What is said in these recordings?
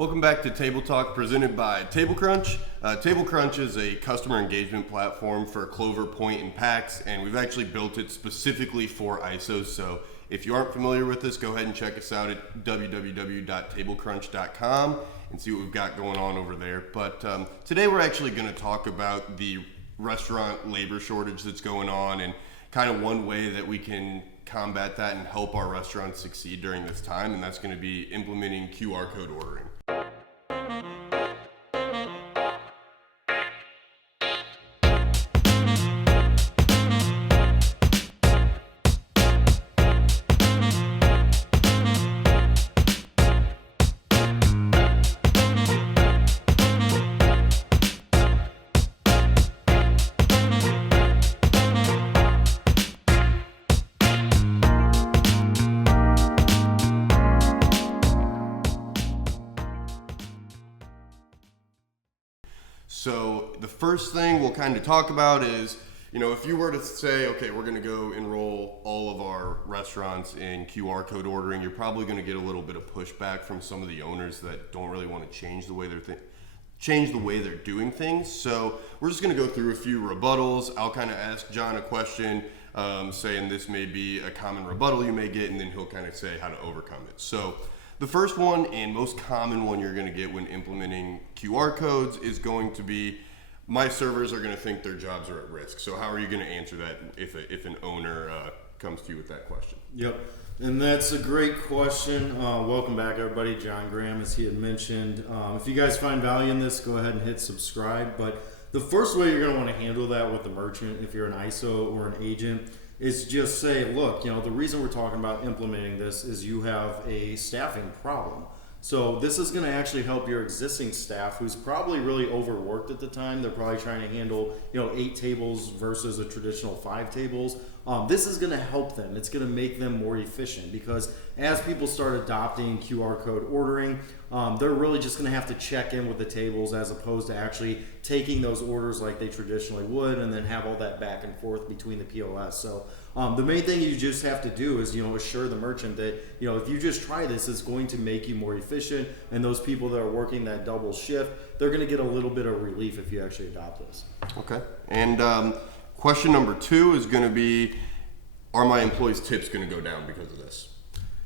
Welcome back to Table Talk presented by Table Crunch. Table Crunch is a customer engagement platform for Clover, Point, and PAX, and we've actually built it specifically for ISOs. So if you aren't familiar with this, go ahead and check us out at www.tablecrunch.com and see what we've got going on over there. But today we're actually going to talk about the restaurant labor shortage that's going on and kind of one way that we can combat that and help our restaurants succeed during this time, and that's going to be implementing QR code ordering. So the first thing we'll kind of talk about is, if you were to say, okay, we're going to go enroll all of our restaurants in QR code ordering, you're probably going to get a little bit of pushback from some of the owners that don't really want to change the way they're doing things. So we're just going to go through a few rebuttals. I'll kind of ask John a question, saying this may be a common rebuttal you may get, and then he'll kind of say how to overcome it. So the first one and most common one you're going to get when implementing QR codes is going to be, my servers are going to think their jobs are at risk. So how are you going to answer that if an owner comes to you with that question? Yep, and that's a great question. Welcome back, everybody. John Graham, as he had mentioned. If you guys find value in this, go ahead and hit subscribe. But the first way you're going to want to handle that with the merchant, if you're an ISO or an agent, is just say, look, the reason we're talking about implementing this is you have a staffing problem. So this is going to actually help your existing staff who's probably really overworked at the time. They're probably trying to handle 8 tables versus a traditional 5 tables. This is going to help them. It's going to make them more efficient, because as people start adopting QR code ordering, they're really just going to have to check in with the tables as opposed to actually taking those orders like they traditionally would and then have all that back and forth between the POS. So the main thing you just have to do is assure the merchant that if you just try this, it's going to make you more efficient, and those people that are working that double shift, they're going to get a little bit of relief if you actually adopt this. Okay. And question number 2 is going to be, are my employees' tips going to go down because of this?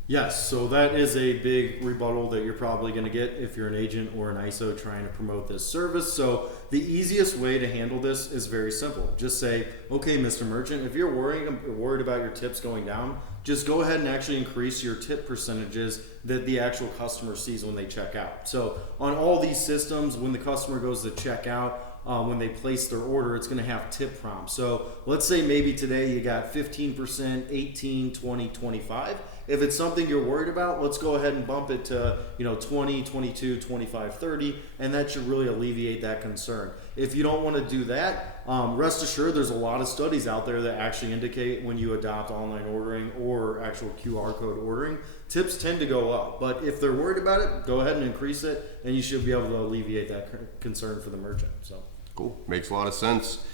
Yes, so that is a big rebuttal that you're probably going to get if you're an agent or an ISO trying to promote this service. So the easiest way to handle this is very simple. Just say, okay, Mr. Merchant, if you're worried about your tips going down, just go ahead and actually increase your tip percentages that the actual customer sees when they check out. So on all these systems, when the customer goes to check out, when they place their order, it's going to have tip prompts. So let's say maybe today you got 15%, 18, 20, 25. If it's something you're worried about, let's go ahead and bump it to 20, 22, 25, 30, and that should really alleviate that concern. If you don't want to do that, rest assured there's a lot of studies out there that actually indicate when you adopt online ordering or actual QR code ordering, tips tend to go up. But if they're worried about it, go ahead and increase it, and you should be able to alleviate that concern for the merchant. So cool, makes a lot of sense.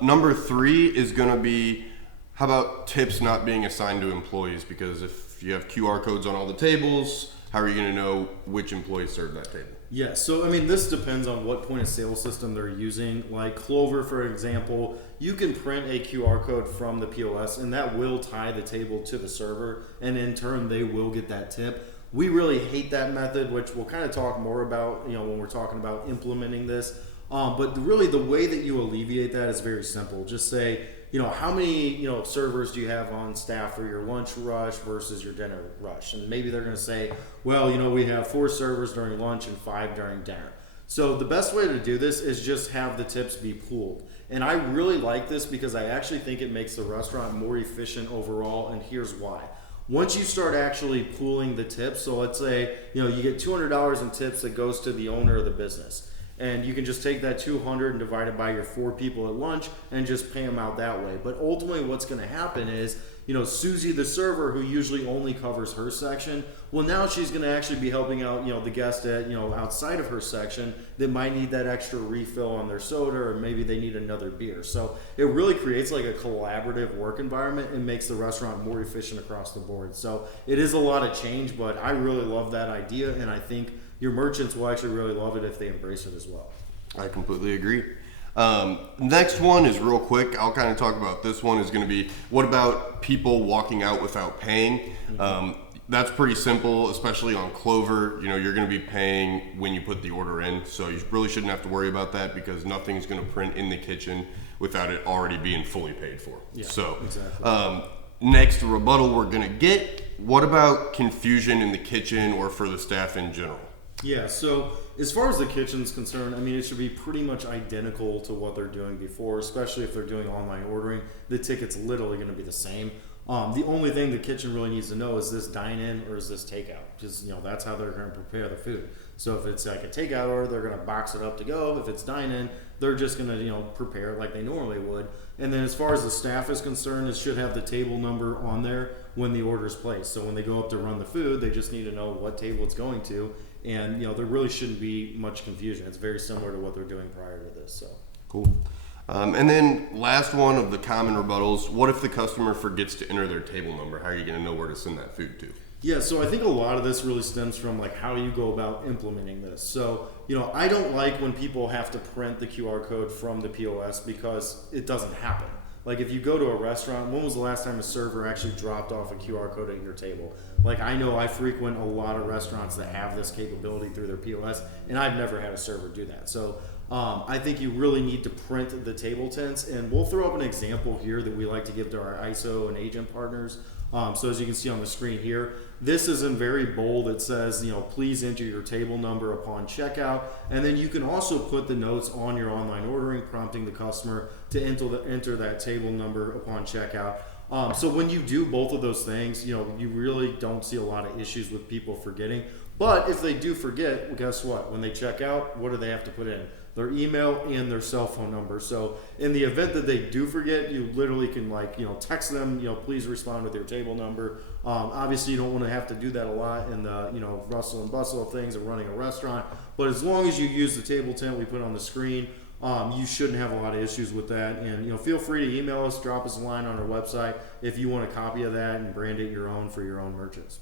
Number 3 is going to be, how about tips not being assigned to employees? Because if you have QR codes on all the tables, how are you going to know which employees serve that table? Yeah, so this depends on what point of sale system they're using. Like Clover, for example, you can print a QR code from the POS, and that will tie the table to the server, and in turn they will get that tip. We really hate that method, which we'll kind of talk more about when we're talking about implementing this. But really the way that you alleviate that is very simple. Just say, how many servers do you have on staff for your lunch rush versus your dinner rush? And maybe they're going to say, well, we have 4 servers during lunch and 5 during dinner. So the best way to do this is just have the tips be pooled. And I really like this because I actually think it makes the restaurant more efficient overall, and here's why. Once you start actually pooling the tips, so let's say you get $200 in tips that goes to the owner of the business. And you can just take that 200 and divide it by your 4 people at lunch and just pay them out that way. But ultimately what's going to happen is, Susie, the server, who usually only covers her section, well, now she's going to actually be helping out, the guest at, outside of her section that might need that extra refill on their soda, or maybe they need another beer. So it really creates like a collaborative work environment and makes the restaurant more efficient across the board. So it is a lot of change, but I really love that idea, and I think your merchants will actually really love it if they embrace it as well. I completely agree. Next one is real quick. I'll kind of talk about this one is going to be, what about people walking out without paying? That's pretty simple, especially on Clover. You know, you're going to be paying when you put the order in, so you really shouldn't have to worry about that because nothing's going to print in the kitchen without it already being fully paid for. Yeah, so, exactly. next rebuttal we're going to get, what about confusion in the kitchen or for the staff in general? Yeah, so as far as the kitchen's concerned, I mean, it should be pretty much identical to what they're doing before, especially if they're doing online ordering. The ticket's literally going to be the same. The only thing the kitchen really needs to know is this dine-in or is this takeout? Because, you know, that's how they're going to prepare the food. So if it's like a takeout order, they're going to box it up to go. If it's dine-in, they're just going to, you know, prepare it like they normally would. And then as far as the staff is concerned, it should have the table number on there when the order is placed. So when they go up to run the food, they just need to know what table it's going to. And, you know, there really shouldn't be much confusion. It's very similar to what they're doing prior to this. So Cool. And then last one of the common rebuttals, what if the customer forgets to enter their table number? How are you going to know where to send that food to? yeah, so I think a lot of this really stems from like how you go about implementing this. So, you know, I don't like when people have to print the QR code from the POS because it doesn't happen. Like if you go to a restaurant, when was the last time a server actually dropped off a QR code at your table? Like I know I frequent a lot of restaurants that have this capability through their POS, and I've never had a server do that. So I think you really need to print the table tents, and we'll throw up an example here that we like to give to our ISO and agent partners. So as you can see on the screen here, this is in very bold. It says, you know, please enter your table number upon checkout. And then you can also put the notes on your online ordering, prompting the customer to enter that table number upon checkout. So when you do both of those things, you know, you really don't see a lot of issues with people forgetting. But if they do forget, well, guess what? When they check out, what do they have to put in? Their email and their cell phone number. So in the event that they do forget, you literally can, like, you know, text them, you know, please respond with your table number. Obviously you don't want to have to do that a lot in the, you know, rustle and bustle of things of running a restaurant, but as long as you use the table tent we put on the screen, you shouldn't have a lot of issues with that. And, you know, feel free to email us, drop us a line on our website if you want a copy of that and brand it your own for your own merchants.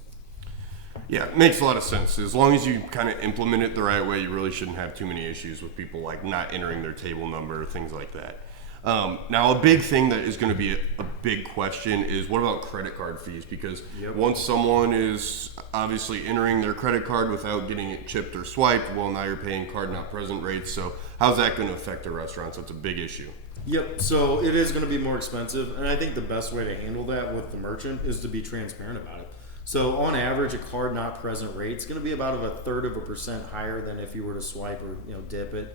Yeah, it makes a lot of sense. As long as you kind of implement it the right way, you really shouldn't have too many issues with people like not entering their table number, things like that. Now, a big thing that is going to be a big question is what about credit card fees? Because once someone is obviously entering their credit card without getting it chipped or swiped, well, now you're paying card not present rates. So how's that going to affect the restaurants? That's a big issue. Yep, so it is going to be more expensive, and I think the best way to handle that with the merchant is to be transparent about it. So on average, a card not present rate is going to be about 1/3% higher than if you were to swipe or, you know, dip it.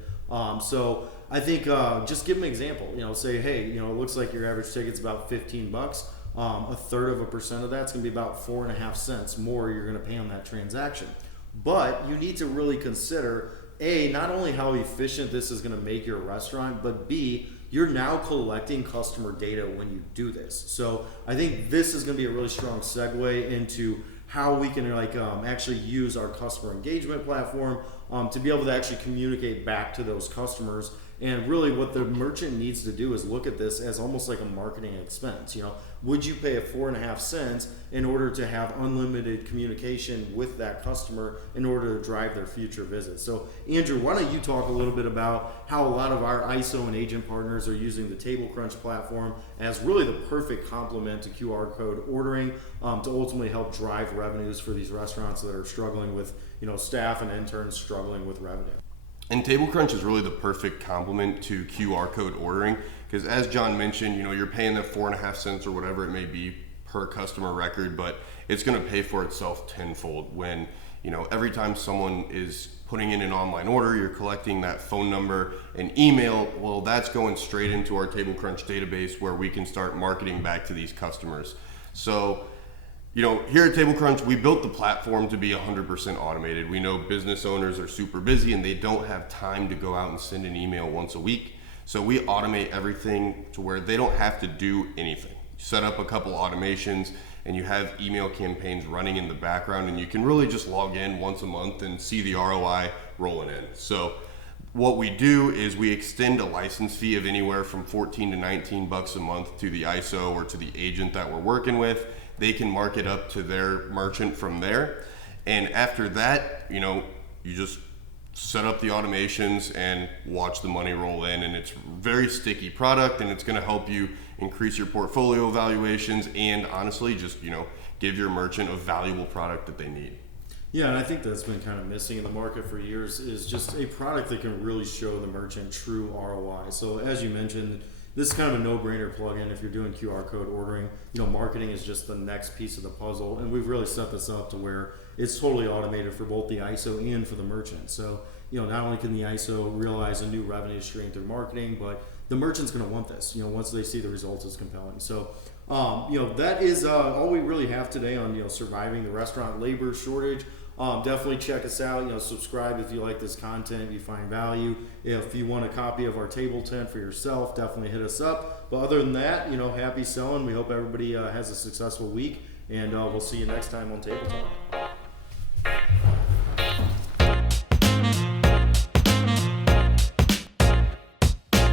So I think just give them an example. You know, say, hey, you know, it looks like your average ticket's about $15. 1/3% of that's going to be about 4.5 cents more you're going to pay on that transaction. But you need to really consider A, not only how efficient this is going to make your restaurant, but B, you're now collecting customer data when you do this. So I think this is going to be a really strong segue into how we can actually use our customer engagement platform to be able to actually communicate back to those customers. And really what the merchant needs to do is look at this as almost like a marketing expense. You know, would you pay 4.5 cents in order to have unlimited communication with that customer in order to drive their future visits? So Andrew, why don't you talk a little bit about how a lot of our ISO and agent partners are using the Table Crunch platform as really the perfect complement to QR code ordering to ultimately help drive revenues for these restaurants that are struggling with, you know, staff and interns struggling with revenue. And Table Crunch is really the perfect complement to QR code ordering because, as John mentioned, you know, you're paying that 4.5 cents or whatever it may be per customer record, but it's going to pay for itself tenfold when, you know, every time someone is putting in an online order, you're collecting that phone number and email. Well, that's going straight into our Table Crunch database where we can start marketing back to these customers. So, you know, here at Table Crunch, we built the platform to be 100% automated. We know business owners are super busy and they don't have time to go out and send an email once a week. So we automate everything to where they don't have to do anything. Set up a couple automations and you have email campaigns running in the background and you can really just log in once a month and see the ROI rolling in. So what we do is we extend a license fee of anywhere from $14 to $19 a month to the ISO or to the agent that we're working with. They can mark it up to their merchant from there. And after that, you know, you just set up the automations and watch the money roll in, and it's a very sticky product, and it's going to help you increase your portfolio valuations and honestly just, give your merchant a valuable product that they need. Yeah, and I think that's been kind of missing in the market for years, is just a product that can really show the merchant true ROI. So as you mentioned, this is kind of a no-brainer plugin if you're doing QR code ordering. Marketing is just the next piece of the puzzle, and we've really set this up to where it's totally automated for both the ISO and for the merchant. So, not only can the ISO realize a new revenue stream through marketing, but the merchant's going to want this. Once they see the results, it's compelling. So, that is all we really have today on surviving the restaurant labor shortage. Definitely check us out. Subscribe if you like this content, if you find value. If you want a copy of our table tent for yourself, definitely hit us up. But other than that, happy selling. We hope everybody has a successful week, and we'll see you next time on Table Talk.